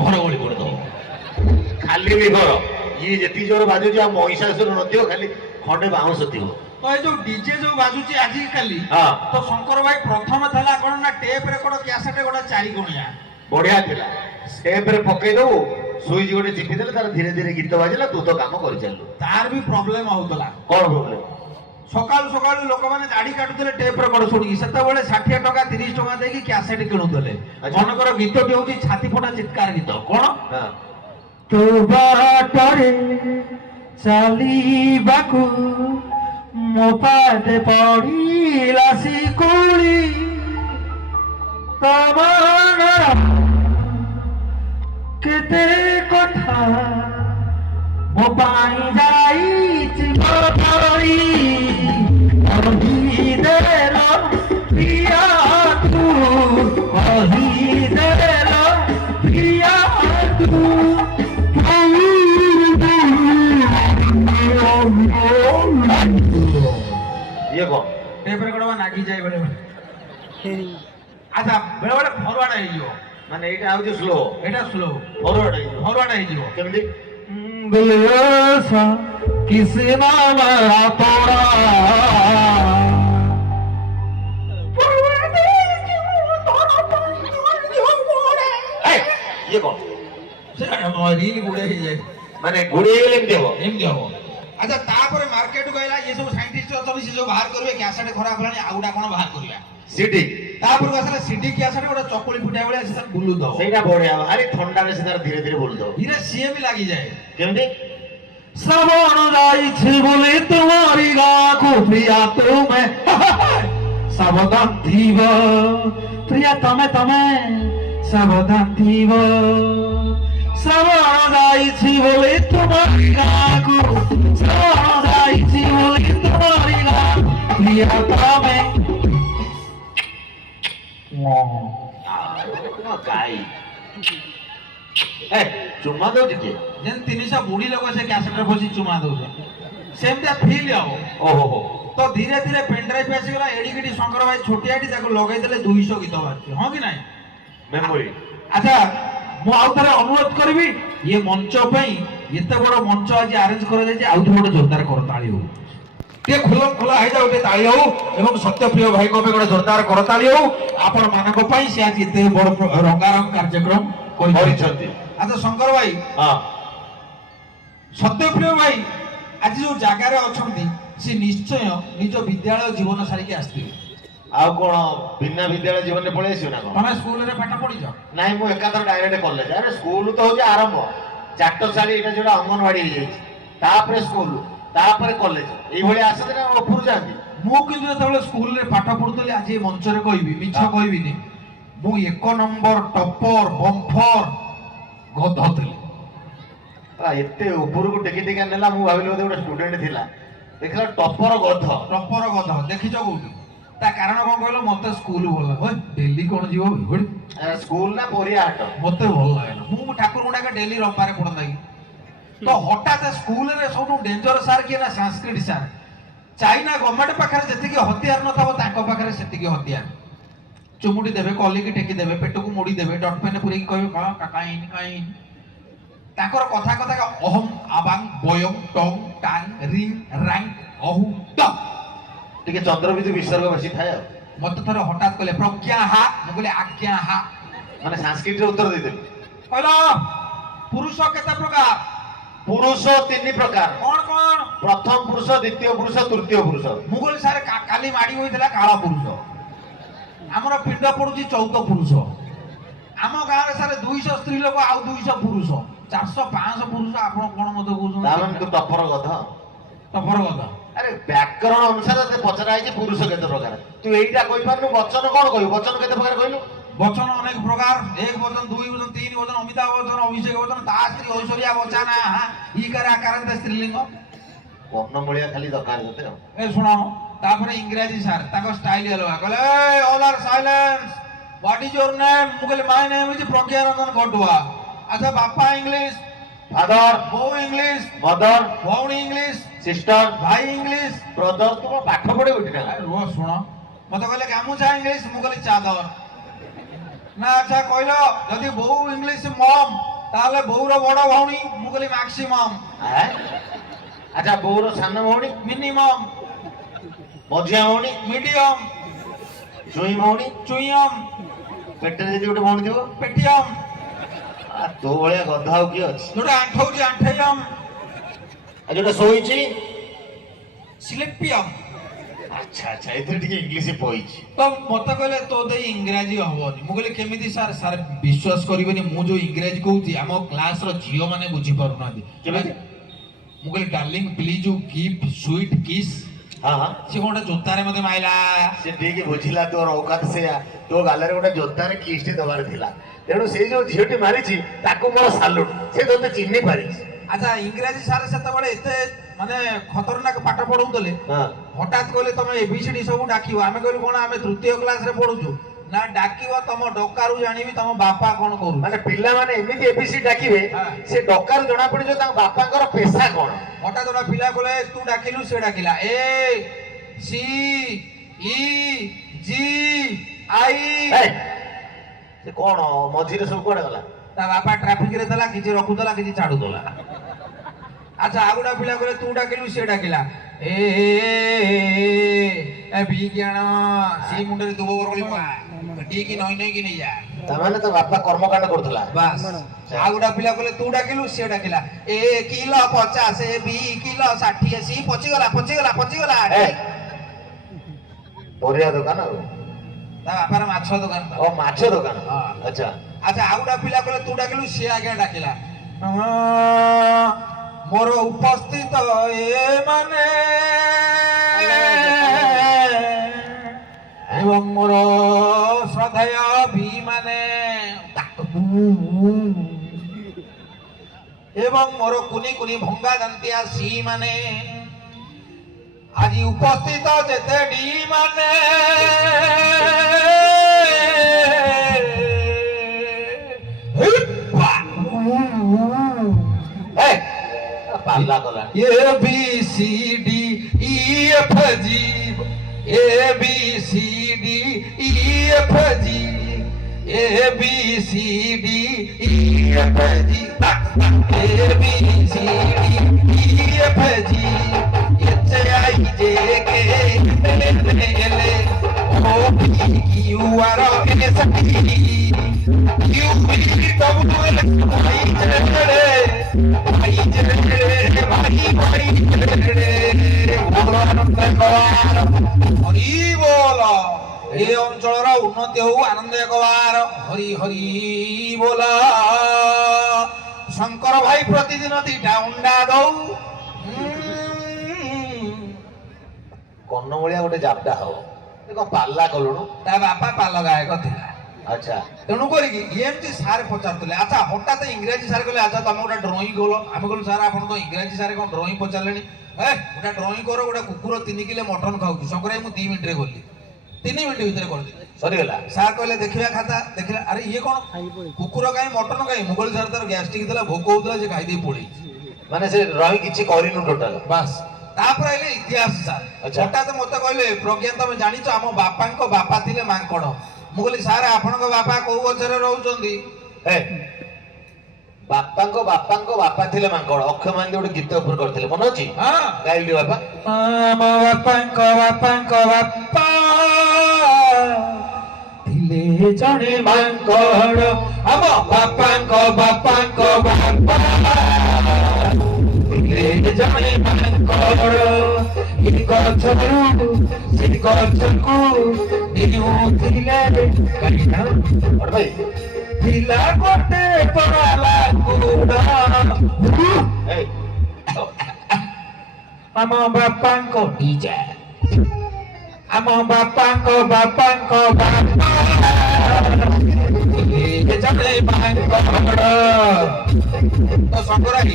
ଘର ଓଳି କରିଦବ। ଖାଲି ଲିଭର ଇଏ ଯେତିକି ଜୋର ବାଜୁଛି ଆଉ ମହିଷାସୁର ନଥିବ, ଖାଲି ଖଣ୍ଡେ ବାଉଁଶ ଥିବ। ତ ଏ ଯୋଉ ଡିଜେ ଯୋଉ ବାଜୁଛି ଆଜିକାଲି, ହଁ ତ ଶଙ୍କର ଭାଇ ପ୍ରଥମେ ଥିଲା କଣ ନା ଟେପ ରେକର୍ଡ କ୍ୟାସେଟ ଗୋଟେ 4 ଗୁଣିଆ ବଢିଆ ଥିଲା। ଷ୍ଟେପରେ ପକେଇ ଦବୁ, ସୁଇଚ ଗୋଟେ ଚିପି ଦେଲେ ତାର ଧୀରେ ଧୀରେ ଗୀତ ବାଜିଲା, ତୁ ତ କାମ କରିଚାଲୁ। ତାର ବି ପ୍ରୋବ୍ଲେମ ହଉଥିଲା। କଣ ପ୍ରୋବ୍ଲେମ? ସକାଳୁ ସକାଳୁ ଲୋକମାନେ ଦାଢି କାଟୁଥିଲେ ଟେପ ରେକର୍ଡ ଶୁଣିକି। ସେତେବେଳେ 60 ଟଙ୍କା 30 ଟଙ୍କା ଦେଇକି କ୍ୟାସେଟ କିଣୁଥିଲେ। ମନେକର ଗୀତଟି ହଉଛି ଛାତି ଫଟା ଚିତ୍କାର ଗୀତ। କଣ? ତୋ ବାଟରେ ଚାଲିବାକୁ ମୋ ପାଦେ ପଡ଼ିଲା ଶିକୁଳି, ତମର କେତେ କଥା ମୋ ପାଇଁ ଯାଇଛି ବଦଳି, କହିଦେଲ ପ୍ରିୟା ତୁ, କହିଦେଲ ପ୍ରିୟା ତୁ। ଇଏ କଣ? ଟେପ ରେକର୍ଡ ନାଗି ଯାଏ ବେଳେ ବେଳେ। ଆଚ୍ଛା, ବେଳେ ବେଳେ ଫରୱାର୍ଡ ହେଇଯିବ। ମାନେ ଏଇଟା ହଉଛି ସ୍ଲୋ, ଏଇଟା ସ୍ଲୋ, ଫରୱାର୍ଡ ହେଇଯିବ। ଫରୱାର୍ଡ ହେଇଯିବ। କେମିତି? किसी ना मेरा तोड़ा ଇଏ କଣ? ରିଲ ଗୁଡେ ହେଇଯାଏ, ମାନେ ଘୋଡେଇ ହେଇଗଲେ ଏମିତି ହବ? ଏମିତି ହବ। ଆଚ୍ଛା, ତାପରେ ମାର୍କେଟ ଗଲା, ଇଏ ସବୁ ସାଇଣ୍ଟିଷ୍ଟ ଅଛନ୍ତି, ସେ ସବୁ ବାହାର କରିବେ କ୍ୟାସେଟ ଖରାପ ହେଲାଣି, ଆଉ ଗୋଟା କଣ ବାହାର କରିବା। ସିଡି। ତାପରେ ଆସିଲା ସିଡି କ୍ୟାସେଟ, ଗୋଟେ ଚକୁଳି ଫୁଟିଆ ଭଳିଆ ସେ ବୁଲୁଥିବ। ସେଇଟା ବଢିଆ, ଭାରି ଥଣ୍ଡାରେ ସେ ତାର ଧୀରେ ଧୀରେ ବୁଲୁଥିବ। ଧୀରେ ସିଏ ବି ଲାଗିଯାଏ। କେମିତି? শ্রাবণ যাইছে বলে তোমারি গাকু প্রিয়া তুমি সাবধান থিব, প্রিয়া তমে তমে সাবধান থিব। শ্রাবণ যাইছি বলে তোমারি গাকু, শ্রাবণ যাইছি বলে তোমারি গাকু প্রিয়া তমে। ଗାଈ ଚୁମା ଦଉଛି କିଏ? ଯେନ୍ 300 ବୁଢୀ ଲୋକ ସେ କ୍ୟାସେଟରେ ବସି ଚୁମା ଦଉଛେ, ସେମିତିଆ ଫିଲ୍ ହବ। ଓହୋ ହୋ। ତ ଧୀରେ ଧୀରେ ପେନଡ୍ରାଇଭ ଆସିଗଲା, ଏଡିକିଟି ଶଙ୍କର ଭାଇ ଛୋଟିଆଟି, ତାକୁ ଲଗେଇଦେଲେ 200 ଗୀତ ବାହାରୁଛି। ହଁ କି ନାଇଁ? ମେମୋରି। ଆଚ୍ଛା, ମୁଁ ଆଉ ଥରେ ଅନୁରୋଧ କରିବି, ଇଏ ମଞ୍ଚ ପାଇଁ ଏତେ ବଡ ମଞ୍ଚ ଆଜି ଆରେଞ୍ଜ କରାଯାଇଛି, ଆଉ ଥରେ ଗୋଟେ ଜୋରଦାର କରତାଳି ହଉ, ଟିକେ ଖୋଲା ଖୋଲା ହେଇଯାଉ, ଟିକେ ତାଳି ହଉ, ଏବଂ ସତ୍ୟପ୍ରିୟ ଭାଇଙ୍କ ପାଇଁ ଗୋଟେ ଜୋରଦାର କରତାଳି ହଉ ଆପଣ ମାନଙ୍କ ପାଇଁ। ସେ ଆଜି ଏତେ ବଡ ରଙ୍ଗାରଙ୍ଗ କାର୍ଯ୍ୟକ୍ରମ କରିଛନ୍ତି। ଆଚ୍ଛା ଶଙ୍କର ଭାଇ, ହଁ ସତ୍ୟପ୍ରିୟ ଭାଇ ଆଜି ଯୋଉ ଜାଗାରେ ଅଛନ୍ତି, ସେ ନିଶ୍ଚୟ ନିଜ ବିଦ୍ୟାଳୟ ଜୀବନ ସାରିକି ଆସିଥିବେ। ଆଉ କଣ ବିନା ବିଦ୍ୟାଳୟ ଜୀବନରେ ପଳେଇ ଆସିବ ନା କଣ? ତମେ ସ୍କୁଲରେ ପାଠ ପଢିଛ? ନାଇଁ, ମୁଁ ଏକାଥର ଡାଇରେକ୍ଟ କଲେଜ। ଆରେ ସ୍କୁଲ ତ ହଉଛି ଆରମ୍ଭ, ଚାଟଶାଳୀ, ଏଇଟା ଯୋଉଟା ଅଙ୍ଗନବାଡି ହେଇଯାଇଛି, ତାପରେ ସ୍କୁଲ, ତାପରେ କଲେଜ, ଏଇଭଳି ଆସନ୍ତି ନା ଉପରୁ ଯାଆନ୍ତି? ମୁଁ କିନ୍ତୁ ଯେତେବେଳେ ସ୍କୁଲରେ ପାଠ ପଢୁଥିଲି, ଆଜି ଏ ମଞ୍ଚରେ କହିବି, ମିଛ କହିବିନି, ମୁଁ 1 ନମ୍ବର ଟପର ବମ୍ଫର ଗଧ ଥିଲି। ଏତେ ଉପରକୁ ଟେକି ଟେକି ନେଲା, ମୁଁ ଭାବିଲି ବୋଧେ ଗୋଟେ ଷ୍ଟୁଡେଣ୍ଟ ଥିଲା, ଦେଖିଲା ଟପର ଗଧ। ଟପର ଗଧ ଦେଖିଛ କୋଉଠି? ତା କାରଣ କଣ କହିଲ? ମତେ ସ୍କୁଲ ଭଲ ଲାଗେ। ଡେଲି କଣ ଯିବ ସ୍କୁଲ ନା ପରିଆ ହାଟ? ମତେ ଭଲ ଲାଗେ ନା। ମୁଁ ଠାକୁର ଗୁଡାକ ଡେଲି ରବିବାରେ ପଢନ୍ତା କି? ତ ହଠାତ୍ ସ୍କୁଲରେ ସବୁଠୁ ଡେଞ୍ଜର ସାର୍ କିଏ ନା ସାଂସ୍କ୍ରିଟ ସାର୍। ଚାଇନା ଗଭର୍ଣ୍ଣମେଣ୍ଟ ପାଖରେ ଯେତିକି ହତିଆର ନଥିବ, ତାଙ୍କ ପାଖରେ ସେତିକି ହତିଆର। ଚୁମୁଟି ଦେବେ, କଲିକି ଟେକି ଦେବେ, ପେଟକୁ ମୋଡି ଦେବେ, ଡଟ୍ ପେନ୍ ପୁରେଇକି କହିବେ କଣ କାକାଇନ କାଇନ। ତାଙ୍କର କଥା କଥା ଅହମ୍ ଆବାଙ୍ଗ ବୟମ୍ ଟଙ୍ଗ ଟାଙ୍ଗ ରିଙ୍ଗ ରାଙ୍ଗ ଅହୁ ଟ। ଟିକେ ଚନ୍ଦ୍ରବିନ୍ଦୁ ବିସର୍ଗ ବେଶୀ ଥାଏ ଆଉ। ମତେ ଥରେ ହଠାତ୍ କହିଲେ ପ୍ରଜ୍ଞା ହା, ମୁଁ କହିଲି ଆଜ୍ଞା ହା। ମାନେ ସାଂସ୍କ୍ରିଟରେ ଉତ୍ତର ଦେଇଦେଲି। କହିଲ ପୁରୁଷ କେତେ ପ୍ରକାର? ପୁରୁଷ 3 ପ୍ରକାର। କଣ କଣ? ପ୍ରଥମ ପୁରୁଷ, ଦ୍ୱିତୀୟ ପୁରୁଷ, ତୃତୀୟ ପୁରୁଷ। ମୁଁ କହିଲି ସାର୍ କାଲି ମାଡି ହୋଇଥିଲା କାଳ ପୁରୁଷ, ଆମର ପିଣ୍ଡ ପଡୁଛି 14 ପୁରୁଷ। ଆମ ଗାଁରେ ସାର୍ 200 ସ୍ତ୍ରୀ ଲୋକ ଆଉ 200 ପୁରୁଷ, 400-500 ପୁରୁଷ। ଆପଣ କଣ ମତେ କହୁଛନ୍ତି? ତାମାନେ ତୁ ଟପର ଗଧ। ଟପର ଗଧ। ଆରେ ବ୍ୟାକରଣ ଅନୁସାରେ ତତେ ପଚରା ହେଇଛି ପୁରୁଷ କେତେ ପ୍ରକାର, ତୁ ଏଇଟା କହିପାରୁନୁ। ବଚନ କଣ କହିବୁ? ବଚନ କେତେ ପ୍ରକାର କହିଲୁ? ବଚନ ଅନେକ ପ୍ରକାର, 1 ବଚନ, 2 ବଚନ, 3 ବଚନ, ଅମିତାଭ ବଚନ, ଅଭିଷେକ ବଚନ, ତା ସ୍ତ୍ରୀ ଐଶ୍ୱର୍ଯ୍ୟା ବଚ୍ଚନ, ଇକାର ଆକାରାନ୍ତ ସ୍ତ୍ରୀଲିଙ୍ଗ। ବର୍ଣ୍ଣମୂଳିଆ ଖାଲି ଦରକାର ତତେ ଆଉ। ଏ ଶୁଣ, ତାପରେ ଇଂରାଜୀ ସାର୍, ତାଙ୍କ ଷ୍ଟାଇଲ ଅଲଗା। କହିଲେ all are silence, what is your name? ମୁଁ କହିଲି my name is Prajna Ranjan Gadua. ଆଚ୍ଛା ବାପା ଇଂଲିଶ, ଫାଦର, ବୋଉ ଇଂଲିଶ, ମଦର, ଭଉଣୀ ଇଂଲିଶ, ସିଷ୍ଟର, ଭାଇ ଇଂଲିଶ, ବ୍ରଦର। ତୁ କଣ ପାଠ ପଢିବୁ ଏଠି ନା? ରୁହ ଶୁଣ, ମତେ କହିଲେ ଗାମୁଛା ଇଂଲିଶ, ମୁଁ କହିଲି ଚାଦର। ନା ଆଚ୍ଛା କହିଲ ଯଦି ବୋଉ ଇଂଲିଶ ମମ୍ ତାହେଲେ ବୋଉର ବଡ ଭଉଣୀ ମୁଁ କହିଲି ମ୍ୟାକ୍ସିମମ୍ ଆଚ୍ଛା ବୋଉର ସାନ ଭଉଣୀ ମିନିମମ୍ ମଝିଆ ଭଉଣୀ ମିଡିୟମ୍ ଜୁଇଁ ଭଉଣୀ ଚୁଇୟମ୍ ପେଟରେ ଯଦି ଗୋଟେ ଭଉଣୀ ଥିବ ପେଟିୟମ୍ ତୋ ଭଳିଆ ଗଧ ଆଉ କିଏ ଅଛି ଯୋଉଟା ଆଣ୍ଠଉଛି ଆଣ୍ଠେୟମ୍ ଆଉ ଯୋଉଟା ଶୋଇଛି ସ୍ଲିପିୟମ୍। ଆଚ୍ଛା ଆଚ୍ଛା ଏଥିରେ ଟିକେ ଇଂଲିଶ ପଇଛି ତ ମତେ କହିଲେ ତୋ ଦେଇ ଇଂରାଜୀ ହବନି ମୁଁ କହିଲି କେମିତି ସାର୍ ସାର୍ ବିଶ୍ୱାସ କରିବେନି ମୁଁ ଯୋଉ ଇଂରାଜୀ କହୁଛି ଆମ କ୍ଲାସର ଝିଅ ମାନେ ବୁଝିପାରୁନାହାନ୍ତି କେମିତି? ମୁଁ କହିଲି darling please you gift sweet kiss ହଁ ହଁ ସେ କଣ ଗୋଟେ ଜୋତାରେ ମତେ ମାଇଲା ସେ ଠିକ ବୁଝିଲା ତୋର ଔକାତ ସେୟା ତୋ ଗାଲରେ ଗୋଟେ ଜୋତାରେ କିସ୍ଟି ଦବାର ଥିଲା ତେଣୁ ସେଇ ଯୋଉ ଝିଅଟି ମାରିଛି ତାକୁ ମୋର ସାଲୁଟ ସେ ତୋତେ ଚିହ୍ନି ପାରିଛି ଆଚ୍ଛା ଇଂରାଜୀ ସାର୍ ସେତେବେଳେ ଏତେ ମାନେ ଖତରନାକ ପାଠ ପଢଉଥିଲେ ହଁ ହଠାତ୍ କହିଲେ ତମେ ଏବିସିଡି ସବୁ ଡାକିବ ଆମେ କହିଲୁ କଣ ଆମେ ତୃତୀୟ କ୍ଲାସରେ ପଢୁଛୁ ନା ଡାକିବ ତମ ଡକାରୁ ଜାଣିବି ତମ ବାପା କଣ କରୁ ମାନେ ପିଲାମାନେ ଏମିତି ଏବିସି ଡାକିବେ ହଁ। ସେ ଡକାରୁ ଜଣା ପଡିଯିବ ତାଙ୍କ ବାପାଙ୍କର ପେଶା କଣ ହଠାତ୍ ଗୋଟେ ପିଲା କହିଲେ ତୁ ଡାକିଲୁ ସେ ଡାକିଲା A C E G I A, ସେ କଣ ମଝିରେ ସବୁ କୁଆଡେ ଗଲା ତା ବାପା ଟ୍ରାଫିକରେ ଥିଲା କିଛି ରଖୁଥିଲା କିଛି ଛାଡୁଥିଲା ଆଚ୍ଛା ଆଉ ଗୋଟେ ପିଲା କହିଲେ ତୁ ଡାକିଲୁ ସେ ଡାକିଲା ଏ ବିଜ୍ଞାନ ସେଇ ମୁଣ୍ଡରେ ଦୁବ ବରଗଳି ଟିକି ନଇ ନଇ କି ନେଇଯା ତାମାନେ ତ ବାପା କର୍ମକାଣ୍ଡ କରୁଥିଲା ବାସ୍ ଆଉ ଗୋଟେ ପିଲା କହିଲେ ତୁ ଡାକିଲୁ ସେ ଡାକିଲା ଏ କିଲୋ 50 ବି କିଲୋ 60 ସି ପଚିଗଲା ଏ, ପରିବା ଦୋକାନ ଆଉ ତା ବାପାର ମାଛ ଦୋକାନ ଥିଲା। ଓ ମାଛ ଦୋକାନ ହଁ। ଆଚ୍ଛା ଆଚ୍ଛା ଆଉ ଗୋଟେ ପିଲା କହିଲେ ତୁ ଡାକିଲୁ ସେ ଆଜ୍ଞା ଡାକିଲା ମୋର ଉପସ୍ଥିତ ଏ ମାନେ ଏବଂ ମୋର ଶ୍ରଦ୍ଧେୟ ଭି ମାନେ ଏବଂ ମୋର କୁନି କୁନି ଭଙ୍ଗା ଦାନ୍ତିଆ ସି ମାନେ ଆଜି ଉପସ୍ଥିତ ଯେତେ ଡି ମାନେ ଏ, ପାଲା କଲାଣି A B C D E F G A B C D E F G A B C D E F G A B C D E F G H I J K L M N O P Q R S T U V W X Y Z ଏ ଅଞ୍ଚଳର ଉନ୍ନତି ହଉ ଆନନ୍ଦ ଏକବାର ହରି ହରି ବୋଲ ଶଙ୍କର ଭାଇ ପ୍ରତିଦିନ 2ଟା ଅଣ୍ଡା ଦଉ କର୍ଣ୍ଣମୂଳିଆ ଗୋଟେ ଜାବଡା ହବ ଏ କଣ ପାଲା କଲୁଣୁ ତା ବାପା ପାଲ ଗାୟକ ଥିଲା ଆଚ୍ଛା ତେଣୁ କରିକି ଏମିତି ସାର୍ ପଚାରୁଥିଲେ ଆଚ୍ଛା ହଠାତ୍ ଇଂରାଜୀ ସାର୍ କହିଲେ ଆଚ୍ଛା ତମେ ଗୋଟେ ଡ୍ରଇଂ କଲ ଆମେ କହିଲୁ ସାର୍ ଆପଣ ତ ଇଂରାଜୀ ସାର୍ କଣ ଡ୍ରଇଂ ପଚାରିଲେଣି ଗୋଟେ ଡ୍ରଇଂ କର ଗୋଟେ କୁକୁର 3 କିଲୋ ମଟନ ଖାଉଛି ଶଙ୍କରାଇ ମୁଁ 2 ମିନିଟରେ କଲି 3 ମିନିଟ ଭିତରେ କରିଦେଲି ସରିଗଲା ସାର୍ କହିଲେ ଦେଖିବା ଖାତା ଦେଖିଲା ଆରେ ଇଏ କଣ କୁକୁର କାହିଁ ମଟନ କାହିଁ ମୁଁ କହିଲି ସାର୍ ତାର ଗ୍ୟାଷ୍ଟ୍ରିକ୍ ଥିଲା ଭୋକ ହଉଥିଲା ସେ ଖାଇଦେଇ ପଳେଇଛି ମାନେ ସେ ରହି କିଛି କରିନୁ ଟୋଟାଲ ବାସ୍ ତାପରେ ଆଇଲେ ଇତିହାସ ସାର୍ ଆଚ୍ଛା। ହଠାତ୍ ମତେ କହିଲେ ପ୍ରଜ୍ଞା ତମେ ଜାଣିଛ ଆମ ବାପାଙ୍କ ବାପା ଥିଲେ ମାଙ୍କଡ ମୁଁ କହିଲି ସାର୍ ଆପଣଙ୍କ ବାପା କୋଉ ଗଛରେ ରହୁଛନ୍ତି ଏ, ବାପାଙ୍କ ବାପା ଥିଲେ ମାଙ୍କଡ ଅକ୍ଷୟ ମହାନ୍ତି ଗୋଟେ ଗୀତ ଉପରେ କରିଥିଲେ ମନେ ଅଛି ହଁ ଗାଇଲି ବାପା ଆମ ବାପାଙ୍କ ବାପା ଥିଲେ ଜଣେ ମାଙ୍କଡ ଆମ ବାପାଙ୍କ ବାପା ଥିଲେ ଜଣେ ମାଙ୍କଡ ଏ ଗଛରୁ ସେ ଗଛକୁ ନେଉଥିଲେ କାହିଁକି ବଡ ଭାଇ ଥିଲା ଗୋଟେ ପରାଲା କୁକୁଡ଼ା ଏ, ଆମ ବାପାଙ୍କ ଡିଜେ ଆମ ବାପାଙ୍କ ବାପା ଜଣେ ମାଙ୍କଡ ତ ଶଙ୍କରାଇ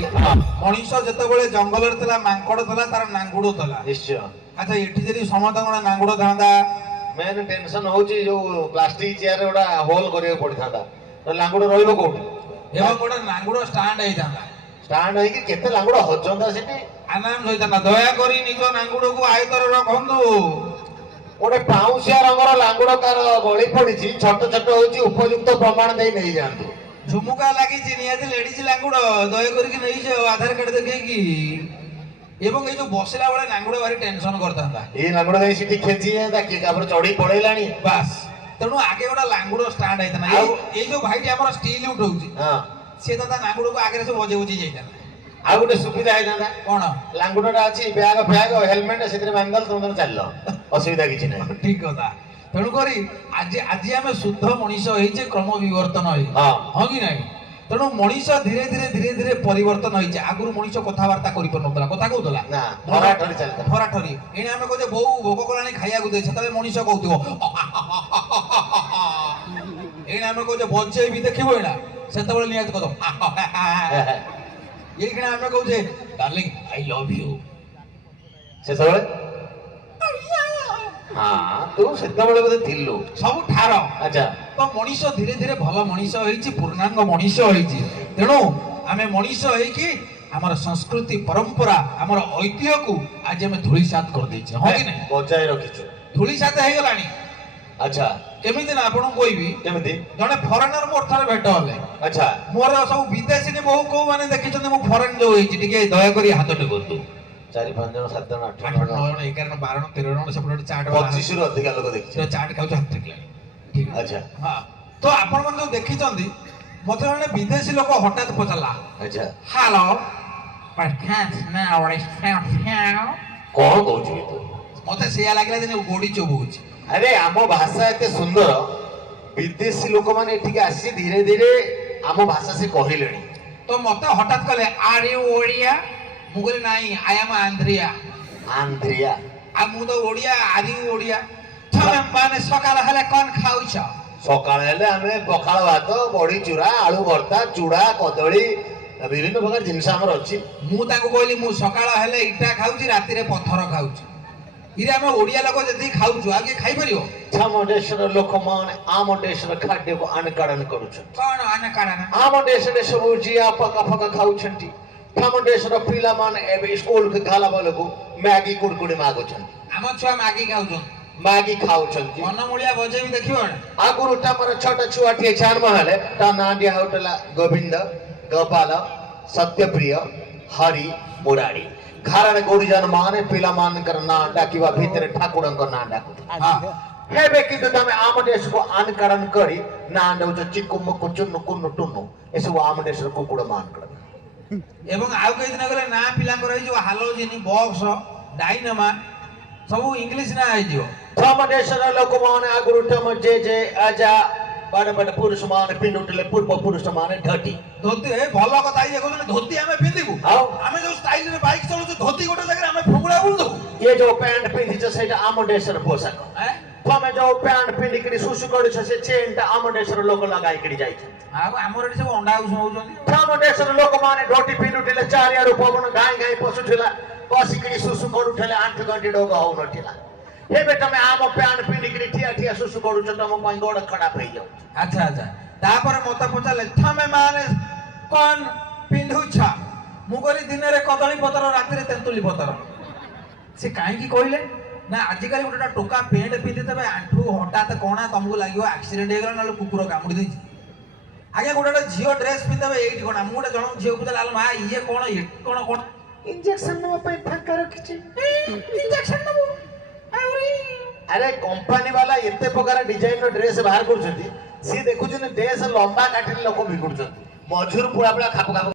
ମଣିଷ ଯେତେବେଳେ ଜଙ୍ଗଲରେ ଥିଲା ମାଙ୍କଡ ଥିଲା ତାର ନାଙ୍ଗୁଡ ଥିଲା ନିଶ୍ଚୟ ଆଚ୍ଛା ଏଠି ଯଦି ସମସ୍ତଙ୍କର ନାଙ୍ଗୁଡ ଥାନ୍ତା ମେନ୍ ଟେନସନ ହଉଛି ଯୋଉ ପ୍ଲାଷ୍ଟିକ ଚେୟାରରେ ଗୋଟେ ହୋଲ କରିବାକୁ ପଡିଥାନ୍ତା ତ ଲାଙ୍ଗୁଡ ରହିବ କୋଉଠି ଏବଂ ଗୋଟେ ନାଙ୍ଗୁଡ ଷ୍ଟାଣ୍ଡ ହେଇଥାନ୍ତା ଷ୍ଟାଣ୍ଡ ହେଇକି କେତେ ଲାଙ୍ଗୁଡ ହଜନ୍ତା ସେଠି ଆନାଉନ୍ସ ହେଇଥାନ୍ତା ଦୟାକରି ନିଜ ନାଙ୍ଗୁଡକୁ ଆୟତରେ ରଖନ୍ତୁ ଗୋଟେ ପାଉଁଶିଆ ରଙ୍ଗର ଲାଙ୍ଗୁଡ କାର ଗଳି ପଡିଛି, ଛୋଟ ଛୋଟ ହଉଛି, ଉପଯୁକ୍ତ ପ୍ରମାଣ ଦେଇ ନେଇଯାଆନ୍ତୁ। ଝୁମୁକା ଲାଗିଛି ନିହାତି ଲେଡିଜ ଲାଙ୍ଗୁଡ, ଦୟା କରିକି ନେଇଯାଅ ଆଧାର କାର୍ଡ ଦେଖେଇକି। ଏବଂ ଏଇ ଯୋଉ ବସିଲା ବେଳେ ଲାଙ୍ଗୁଡ ଭାରି ଟେନସନ କରିଥାନ୍ତା। ଏଇ ଲାଙ୍ଗୁଡ ଯାଇ ସେଠି ଖେଞ୍ଚି ଯାଆନ୍ତା, କିଏ କାପରେ ଚଢି ପଳେଇଲାଣି। ବାସ୍, ତେଣୁ ଆଗେ ଗୋଟେ ଲାଙ୍ଗୁଡ ଷ୍ଟାଣ୍ଡ ହେଇଥାନ୍ତା। ଏଇ ଯୋଉ ଭାଇଟି ଆମର ଷ୍ଟିଲ ଉଠଉଛି, ସିଏ ତ ତା ଲାଙ୍ଗୁଡକୁ ଆଗରେ ସବୁ ବଜେଇ ବଜେଇ ଯାଇଥାନ୍ତା। ଆଉ ଗୋଟେ ସୁବିଧା ହେଇଥାନ୍ତା, କଣ? ଲାଙ୍ଗୁଡଟା ଅଛି, ବ୍ୟାଗ ଫ୍ୟାଗ ହେଲମେଟ ସେଥିରେ ବାନ୍ଧିଦେଲ, ତମେ ଚାଲିଲ, ଅସୁବିଧା କିଛି ନାହିଁ। ଠିକ କଥା। ତେଣୁକରି ଆଜି ଆମେ ଶୁଦ୍ଧ ମଣିଷ ହେଇଛେ, କ୍ରମ ବିବର୍ତ୍ତନ ହେଇଛେ, ହଁ କି ନାହିଁ? ତେଣୁ ମଣିଷ ଧୀରେ ଧୀରେ ଧୀରେ ଧୀରେ ପରିବର୍ତ୍ତନ ହେଇছে। ଆଗରୁ ମଣିଷ କଥାବାର୍ତ୍ତା କରିପାରୁନଥିଲା, କଥା କହୁଥିଲା ନା, ଠରାଠରି ଚାଲିଥିଲା। ଠରାଠରି। ଏଇନା ଆମେ କହୁଛେ ବୋଉ ଭୋଗ କଲାଣି ଖାଇବାକୁ ଦେ, ସେତେବେଳେ ମଣିଷ କହୁଥିବ। ଏଇନା ଆମେ କହୁଛେ ବଞ୍ଚେଇବି ଦେଖିବ, ଏଇନା ସେତେବେଳେ ନିହାତି କହୁଥିବ। ଏଇଖିଣା ଆମେ କହୁଛେ ଡାର୍ଲିଂ ଆଇ ଲଭ ୟୁ, ସେତେବେଳେ ତୁ ସେତେବେଳେ ବୋଧେ ଥିଲୁ ସବୁ ଠାର। ଆଚ୍ଛା, ତ ମଣିଷ ଧୀରେ ଧୀରେ ଭଲ ମଣିଷ ହେଇଛି, ପୂର୍ଣ୍ଣାଙ୍ଗ ମଣିଷ ହେଇଛି। ତେଣୁ ଆମେ ମଣିଷ ହେଇକି ଆମର ସଂସ୍କୃତି ପରମ୍ପରା ଆମର ଐତିହ୍ୟକୁ ଆଜି ଆମେ ଧୂଳିସାତ କରିଦେଇଛେ, ହଁ କି ନାହିଁ? ବଜାୟ ରଖିଛୁ, ଧୂଳିସାତ ହେଇଗଲାଣି। ଆଚ୍ଛା, କେମିତି ନା ଆପଣଙ୍କୁ କହିବି, କେମିତି? ଜଣେ ଫରେନର ମୋର ଥରେ ଭେଟ ହେଲେ। ଆଚ୍ଛା, ମୋର ସବୁ ବିଦେଶୀ ବୋହୁ କୋଉ ମାନେ ଦେଖିଛନ୍ତି ମୁଁ ଫରେନ ଯୋଉ ହେଇଛି, ଟିକେ ଦୟାକରି ହାତ ଟେକନ୍ତୁ। 4 5 ଜଣ 7 ଜଣ 8 8 ଜଣ 9 ଜଣ 11 12 13 ଜଣ ସେପଟେ ଚାଟ 25 ରୁ ଅଧିକା ଲୋକ ଦେଖିଛୁ। ଚାଟ ଖାଉଛୁ ହାତ ଟେକିଲାଣି। ଠିକ ଅଛି। ଆଚ୍ଛା, ହଁ, ତ ଆପଣ ମାନେ ଯୋଉ ଦେଖିଛନ୍ତି, ମତେ ଜଣେ ବିଦେଶୀ ଲୋକ ହଠାତ୍ ପଚାରିଲା, ଆଚ୍ଛା, ହ୍ୟାଲୋ କଣ କହୁଛୁ ତୁ? ମତେ ସେଇଆ ଲାଗିଲା ଯେ ଗୋଡି ଚୋବଉଛି। ଆରେ ଆମ ଭାଷା ଏତେ ସୁନ୍ଦର, ବିଦେଶୀ ଲୋକମାନେ ଏଠିକି ଆସି ଧୀରେ ଧୀରେ ଆମ ଭାଷା ସେ କହିଲେଣି। ତ ମତେ ହଠାତ୍ କହିଲେ ଆର୍ ୟୁ ଓଡିଆ? ମୁଁ କହିଲି ନାଇଁ, ଆଇ ଆମ୍ ଆନ୍ଧ୍ରିଆ। ଆନ୍ଧ୍ରିଆ? ଆଉ ମୁଁ ତ ଓଡିଆ, ଆରି ଓଡିଆ। ତମେ ମାନେ ସକାଳ ହେଲେ କଣ ଖାଉଛ? ସକାଳ ହେଲେ ଆମେ ପଖାଳ ଭାତ, ବଢି ଚୁରା, ଆଳୁ ଭର୍ତ୍ତା, ଚୁଡା, କଦଳୀ, ବିଭିନ୍ନ ପ୍ରକାର ଜିନିଷ ଆମର ଅଛି। ମୁଁ ତାଙ୍କୁ କହିଲି ମୁଁ ସକାଳ ହେଲେ ଇଟା ଖାଉଛି, ରାତିରେ ପଥର ଖାଉଛି। ଇରେ ଆମେ ଓଡିଆ ଲୋକ ଯେତିକି ଖାଉଛୁ, ଆଉ କିଏ ଖାଇପାରିବ? ଆମ ଦେଶର ଲୋକମାନେ ଆମ ଦେଶର ଖାଦ୍ୟକୁ ଆନକାରଣ କରୁଛନ୍ତି। କଣ ଆନକାରଣ? ଆମ ଦେଶରେ ସବୁ ଜିଆ ପକା ଫକା ଖାଉଛନ୍ତି। ଆମ ଦେଶର ପିଲାମାନେ ଏବେ ସ୍କୁଲକୁ ଗଲା ବେଳକୁ ମ୍ୟାଗି କୁଡକୁଡି ମାଗୁଛନ୍ତି। ଆମ ଛୁଆ ମାଗି ଖାଉଛନ୍ତି, ମ୍ୟାଗି ଖାଉଛନ୍ତି। ମନମୂଳିଆ ବଜେଇବି ଦେଖିବ ନା। ଆଗରୁ ତମର ଛୋଟ ଛୁଆଟିଏ ଜନ୍ମ ହେଲେ ତା ନାଁ ଦିଆ ହଉଥିଲା ଗୋବିନ୍ଦ, ଗୋପାଳ, ସତ୍ୟପ୍ରିୟ, ହରି, ମୁରାରୀ। ଘରରେ ଗୁରୁଜନ ମାନେ ପିଲାମାନଙ୍କର ନାଁ ଡାକିବା ଭିତରେ ଠାକୁରଙ୍କ ନାଁ ଡାକୁଥିଲେ। ଏବେ କିନ୍ତୁ ତମେ ଆମ ଦେଶକୁ ଆନକରଣ କରି ନାଁ ଦଉଛ ଚିକୁ ମୁକୁ ଚୁନୁ କୁନୁ ଟୁନୁ, ଏସବୁ ଆମ ଦେଶର କୁକୁଡ଼ ମାନଙ୍କର। ଏବଂ ଆଉ କିଛି ଦିନ ଗଲେ ନା ପିଲାଙ୍କର ହେଇଯିବ ହାଲୋଜିନି, ବକ୍ସ, ଡାଇନାମା, ସବୁ ଇଂଲିଶ ନା ହେଇଯିବ। ତମ ଦେଶର ଲୋକମାନେ ଆଗରୁ ତମ ଜେଜେ ଆଜା ବଡ ବଡ ପୁରୁଷ ମାନେ ପିନ୍ଧୁଥିଲେ, ପୂର୍ବ ପୁରୁଷ ମାନେ ଧୋତି। ଧୋତି ଭଲ କଥା ଇଏ କହୁଛନ୍ତି, ଧୋତି ଆମେ ପିନ୍ଧିବୁ? ଆଉ ଆମେ ଯୋଉ ଷ୍ଟାଇଲରେ ବାଇକ୍ ଚଳୁଛୁ, ଧୋତି ଗୋଟେ ଜାଗାରେ ଆମେ ଫୁଙ୍ଗୁଡା ବୁଲୁଛୁ। ये जो पैंट पिंधिଛ ସେଇଟା ଆମ ଦେଶର ପୋଷାକ। ତମେ ଯୋଉ ପ୍ୟାଣ୍ଟ ପିନ୍ଧିକିରି ସୁସୁ କରୁଛ, ସେ ଚେନଟା ଆମ ଦେଶର ଲୋକ ଲଗାଇକିରି ଯାଇଛନ୍ତି। ଆଉ ଆମର ଏଠି ସବୁ ଅଣ୍ଡା ଉଷ ହଉଛନ୍ତି। ଆମ ଦେଶର ଲୋକମାନେ ଧୋତି ପିନ୍ଧୁଥିଲେ, ଚାରିଆଡୁ ପବନ ଘାଇ ଘାଇ ପଶୁଥିଲା, ବସିକିରି ସୁସୁ କରୁଥିଲେ, ଆଣ୍ଠୁ ଗଣ୍ଠି ରୋଗ ହଉନଥିଲା। ଏବେ ତମେ ଆମ ପ୍ୟାଣ୍ଟ ପିନ୍ଧିକିରି ଠିଆ ଠିଆ ସୁସୁ କରୁଛ, ତମ ପାଇଁ ଗୋଡ ଖରାପ ହେଇଯାଉଛି। ଆଚ୍ଛା ଆଚ୍ଛା, ତାପରେ ମତେ ପଚାରିଲେ ତମେ ମାନେ କଣ ପିନ୍ଧୁଛ? ମୁଁ କହିଲି ଦିନରେ କଦଳୀ ପତ୍ର, ରାତିରେ ତେନ୍ତୁଳି ପତ୍ର। ସେ କାହିଁକି କହିଲେ ନା ଆଜିକାଲି ଗୋଟେ ଟୋକା ପ୍ୟାଣ୍ଟ ପିନ୍ଧିଦେବେ, ଆଣ୍ଠୁ ହଠାତ୍ କଣ ତମକୁ ଲାଗିବ ଆକ୍ସିଡେଣ୍ଟ ହେଇଗଲା, ନହେଲେ କୁକୁର କାମୁଡି ଦେଇଛି। ଆଜ୍ଞା ଗୋଟେ ଝିଅ ଡ୍ରେସ ପିନ୍ଧିଦେବେ ଏଇଠି କଣ। ମୁଁ ଗୋଟେ ଜଣକୁ ଝିଅକୁ ପଚାରିଲି, ମା ଇଏ କଣ କଣ କଣ? ଇଞ୍ଜେକ୍ସନ ନେବା ପାଇଁ ଫାଙ୍କା ରଖିଛି। ଇଞ୍ଜେକ୍ସନ ନେବୁ? ଆରେ କମ୍ପାନୀ ବାଲା ଏତେ ପ୍ରକାର ଡିଜାଇନର ଡ୍ରେସ ବାହାର କରୁଛନ୍ତି, ସିଏ ଦେଖୁଛନ୍ତି ଡ୍ରେସ ଲମ୍ବା କାଟିଲେ ଲୋକ ବିଗୁଡୁଛନ୍ତି, ମଝିରୁ ପୁରା ପୁରା ଖାପ ଖାପ